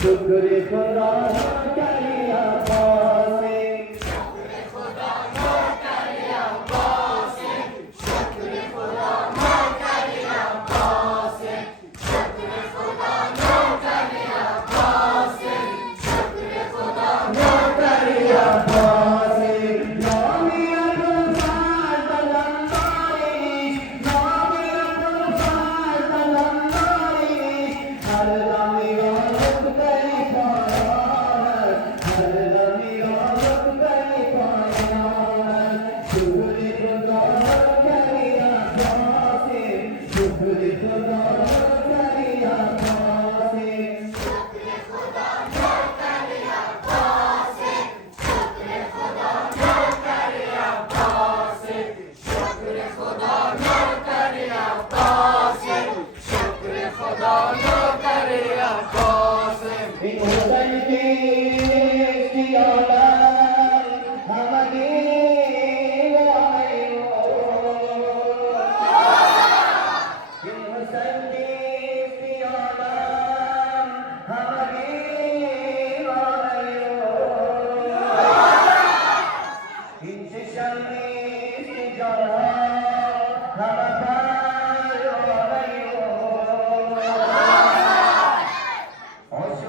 शुक्र खुदा करिया पासे शुक्र खुदा करिया पासे शुक्र खुदा करिया पासे शुक्र खुदा करिया पासे शुक्र खुदा करिया पासे नामी अल्फाज तलंगारी नामी अल्फाज तलंगारी हर नामी औरत कई पाया हर नामी औरत कई पाया शुक्र खुदा करिया पासे शुक्र खुदा करिया पासे शुक्र खुदा करिया पासे शुक्र खुदा करिया पासे शुक्र खुदा करिया पासे शुक्र खुदा करिया पासे